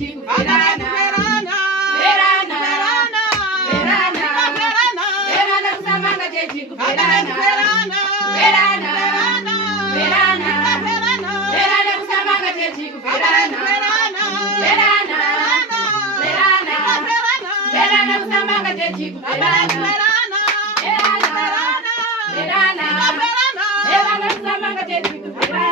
chico verana. Verana, verana, verana kusamanga chico verana. Verana, verana, verana kusamanga chico verana. Verana, verana, verana kusamanga chico verana. Verana, verana kusamanga chico verana.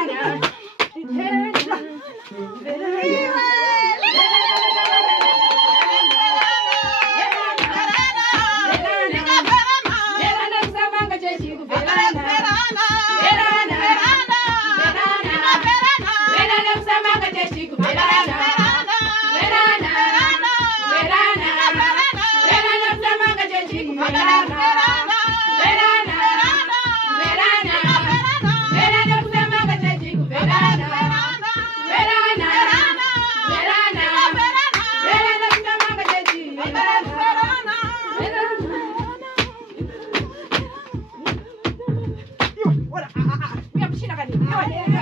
What?